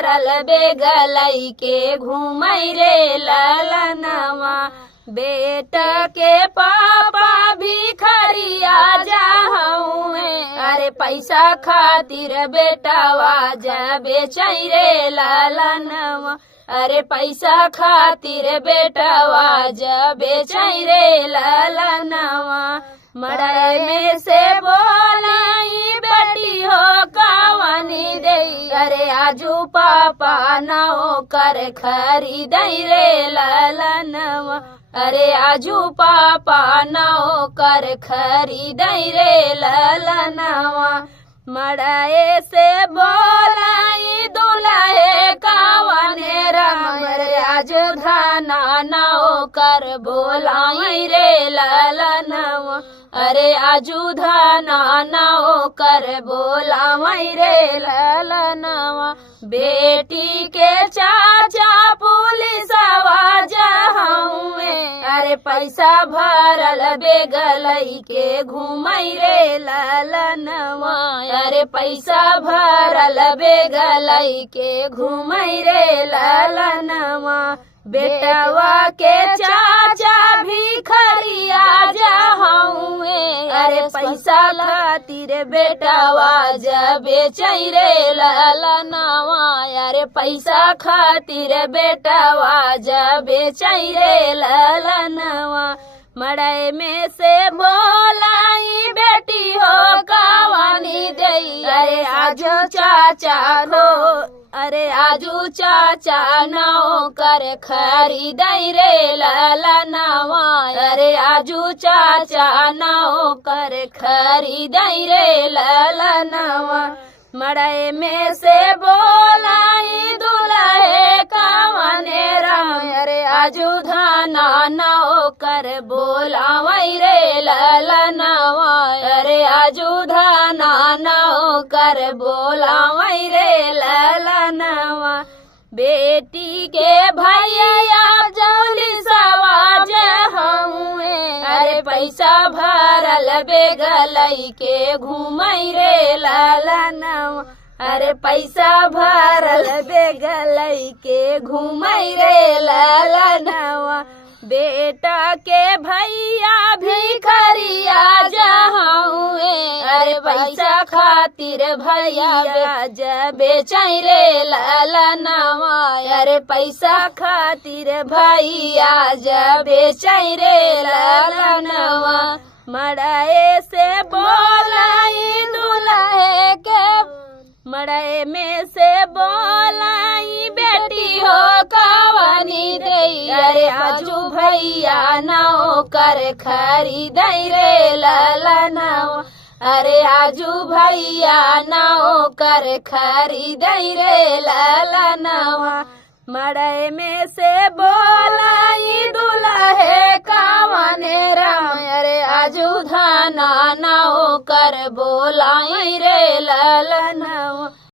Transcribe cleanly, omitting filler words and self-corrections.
भरल बेगलई के घूमई रे ललनवा। बेटा के पापा भिखरिया जाहुए, अरे पैसा खातिर बेटावा जा बेचई रे ललनवा। अरे पैसा खातिर बेटावा जा बेचई रे ललनवा। मड़ई में से बोलाई बेटी हो कावनी दे, अरे आजू पापा नौ कर खरीदई रे ललनवा। अरे आजू पापा नौ कर खरीदई रे ललनवा। मड़ाए से बोलाई दुल्हे कावने राम, अरे आज धाना नौ कर बोलाई रे ललनवा। अरे आजू धाना नौ कर बोलाई रे ललनवा। बेटी के चाचा पुलिसवा जाहुए, अरे पैसा भरल बेगलई के घूमई रे ललनवा। अरे पैसा भरल बेगलई के घूमई रे ललनवा। बेटवा के चाचा भिखरिया जाहुए, अरे पैसा खातिर बेटवा जा बेचई रे ललनवा। अरे पैसा खातिर बेटवा जा बेचई रे ललनवा। मड़ई में से बोलाई बेटी हो कावनी दई, अरे आजू चाचा नो, अरे आजू चाचा नौ कर खरीदई रे ललनवा। अरे आजू चाचा नौ कर खरीदई रे ललनवा। मड़ई में से बोलाई दुल्हे कावने राम, अरे आजू धाना नौ कर बोलावई रे ललनवा। अरे आजू धाना नौ कर बोलावई रे ललनवा। बेटी के भैया जौली सवाज हुए, अरे पैसा भरल बेगलई के घूमई रे ललनवा। अरे पैसा भरल बेगलई के घूमई रे ललनवा। बेटा के भैया भिखरिया जाहुए, अरे पैसा खातिर भैया जा बेचई रे ललनवा। अरे पैसा खातिर भैया जा बेचई रे ललनवा। मड़ाए से बोलाई दुल्हे के, मड़ई में से बोलाई बेटी हो कावनी दई, अरे आजू भैया नौ कर खरीदई रे ललनवा। अरे आजू भैया नौ कर खरीदई रे ललनवा। मड़ई में से बोलाई दुल्हे कावने राम, अरे आजू धाना नौ कर बोलाई रे ललनवा।